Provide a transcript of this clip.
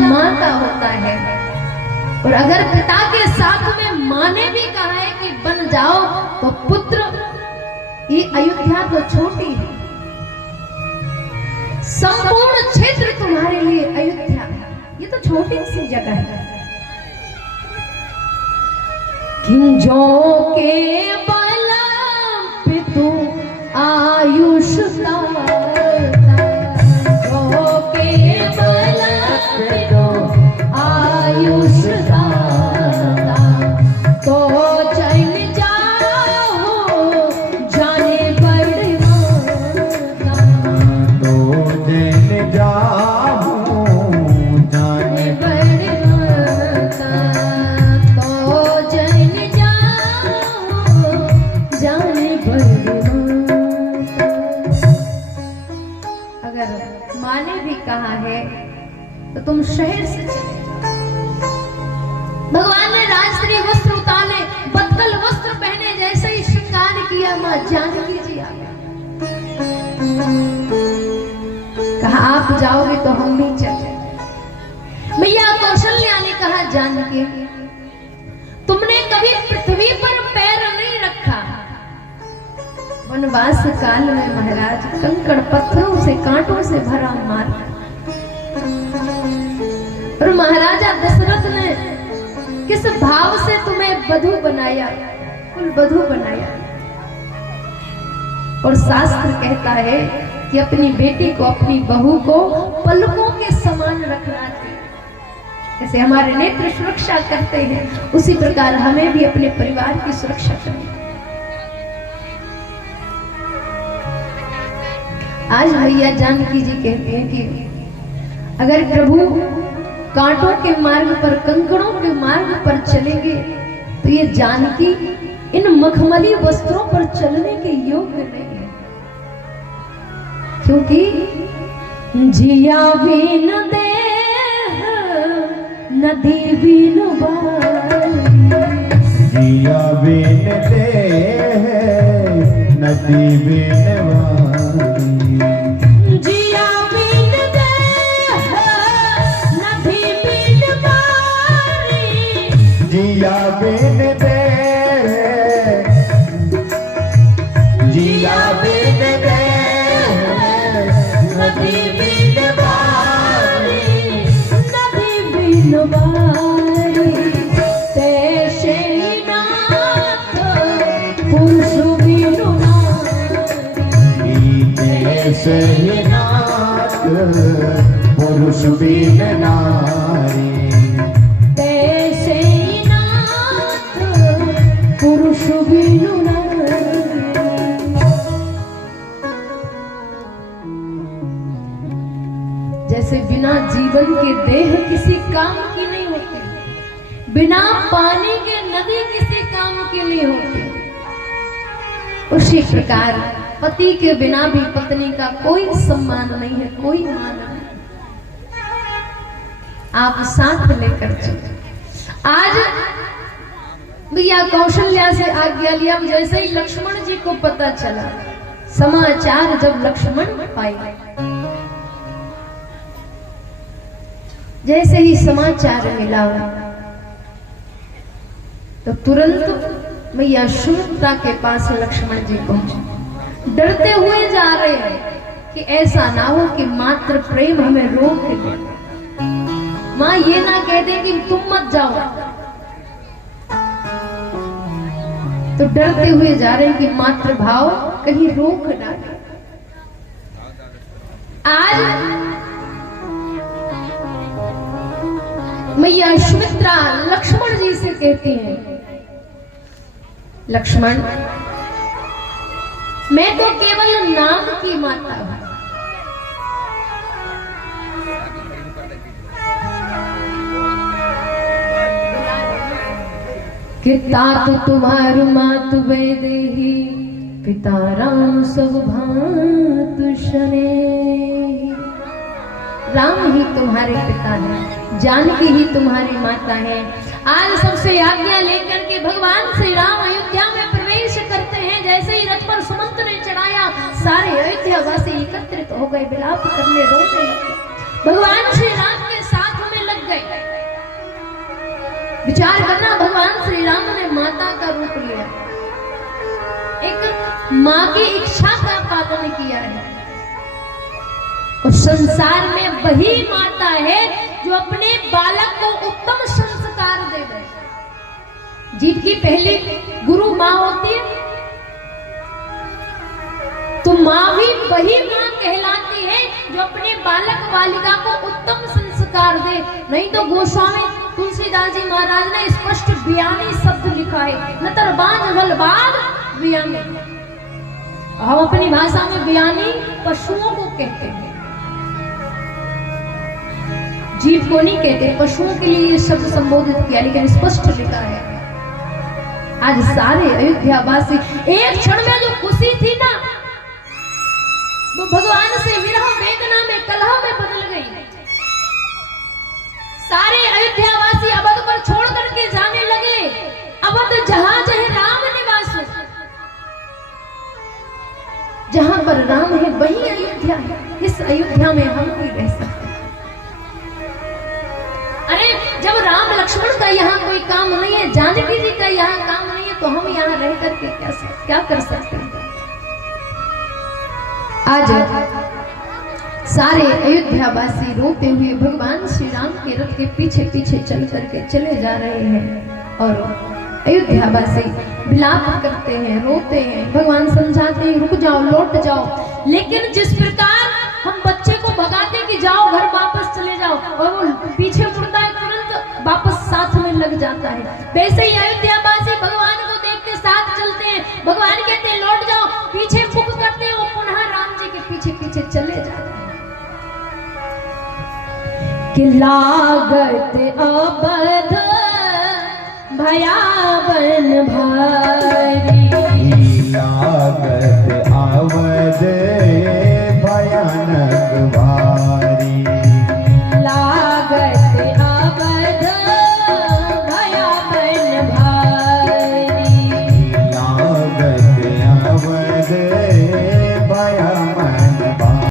माँ का होता है। और अगर पिता के साथ में माँ ने भी कहा है कि बन जाओ, तो पुत्र, ये अयोध्या तो छोटी है, संपूर्ण क्षेत्र तुम्हारे लिए अयोध्या है, ये तो छोटी सी जगह है। किंजों के बल पे तू आयुष आयुष तो चल जाओ जाने बड़वाता, तो चल जाओ जाने बड़वाता, तो चल जाओ जाने बड़वाता। अगर माँ ने भी कहा है तो तुम शहर से चले। भगवान ने राजस्त्री वस्त्र उतारे, बदकल वस्त्र पहने, जैसे ही श्रृंगार किया, मां जानकी जी आ गए। कहा आप जाओगे तो हम भी चले। मैया कौशल्या ने कहा जानकी, तुमने कभी पृथ्वी पर पैर नहीं रखा। वनवास काल में महाराज कंकड़ पत्थरों से, कांटों से भरा मार्ग, और महाराजा दशरथ ने किस भाव से तुम्हें बधू बनाया, कुल बधू बनाया। और शास्त्र कहता है कि अपनी बेटी को, अपनी बहू को पलकों के समान रखना चाहिए। जैसे हमारे नेत्र सुरक्षा करते हैं, उसी प्रकार हमें भी अपने परिवार की सुरक्षा करनी। आज भैया जानकी जी कहते हैं कि अगर प्रभु कांटों के मार्ग पर, कंकड़ों के मार्ग पर चलेंगे, तो ये जानकी इन मखमली वस्त्रों पर चलने के योग्य नहीं है। क्योंकि जिया बिन देह नदी बिन बारी, जिया बिन देह नदी बिन बारी, जिया बिन दे, जिया बिन दे नदी बिन बारी, नदी बिन बारी, तैसे नाथ पुरुष बिन नारी, तैसे नाथ पुरुष बिन नारी, पुरुष बिनु जैसे बिना जीवन के देह किसी काम की नहीं होती, बिना पानी के नदी किसी काम की नहीं होती, उसी प्रकार पति के बिना भी पत्नी का कोई सम्मान नहीं है, कोई मान नहीं। आप साथ लेकर चलो। आज भैया कौशल्या से आज्ञा लिया। जैसे ही लक्ष्मण जी को पता चला, समाचार जब लक्ष्मण पाए, जैसे ही समाचार मिला, तो तुरंत मैया सुमित्रा के पास लक्ष्मण जी पहुंचे। डरते हुए जा रहे हैं कि ऐसा ना हो कि मात्र प्रेम हमें रोक दे, मां ये ना कह दे कि तुम मत जाओ। तो डरते हुए जा रहे हैं कि मातृ भाव कहीं रोक ना दे। आज मैया सुमित्रा लक्ष्मण जी से कहती हैं, लक्ष्मण, मैं तो केवल नाम की माता हूं, कि तात तुम्हारु मातु वैदेही, पिता राम सब भांतु शने। राम ही तुम्हारे पिता है, जानकी ही तुम्हारी माता है। आज सबसे आज्ञा लेकर के भगवान श्री राम अयोध्या में प्रवेश करते हैं। जैसे ही रथ पर सुमंत ने चढ़ाया, सारे अयोध्या वासी एकत्रित हो गए, विलाप करने, रोने लगे। भगवान श्री राम के साथ में विचार करना, भगवान श्री राम ने माता का रूप लिया, एक माँ की इच्छा का पालन किया है। और संसार में वही माता है जो अपने बालक को उत्तम संस्कार देवे। जीव की पहली गुरु माँ होती है, तो माँ भी वही माँ कहलाती है जो अपने बालक बालिका को उत्तम संस्कार दे। नहीं तो गोस्वामी तुलसीदास जी महाराज ने स्पष्ट बयानी शब्द लिखा है, नतर बांझ हलबाद बयानी। हम अपनी भाषा में बयानी पशुओं को कहते हैं, जीव को नहीं कहते। पशुओं के लिए ये शब्द संबोधित किया, लेकिन स्पष्ट लिखा है। आज सारे अयोध्यावासी एक क्षण में जो खुशी थी ना, वो भगवान से विरह वेदना में कलह में बदल गई। सारे अयोध्यावासी अवध पर छोड़ करके जाने लगे। अवध जहां जहे राम निवास, जहां पर राम है वही अयोध्या है। इस अयोध्या में हम भी रह सकते। अरे जब राम लक्ष्मण का यहाँ कोई काम नहीं है, जानकी जी का यहाँ काम नहीं है, तो हम यहाँ रह करके क्या कर सकते हैं। आज सारे अयोध्यावासी रोते हुए भगवान श्री राम के रथ के पीछे पीछे चल करके चले जा रहे हैं और अयोध्यावासी विलाप करते हैं, रोते हैं। भगवान समझाते हैं रुक जाओ, लौट जाओ। लेकिन जिस प्रकार हम बच्चे को भगाते कि जाओ घर वापस चले जाओ, और वो पीछे मुड़ता है, तुरंत वापस साथ में लग जाता है, वैसे ही अयोध्यावासी भगवान को देख के साथ चलते हैं। भगवान कहते हैं लौट जाओ, पीछे मुख करते हैं, वो पुनः राम जी के पीछे पीछे चले जाते हैं। कि लागत अवध भयावन भाई,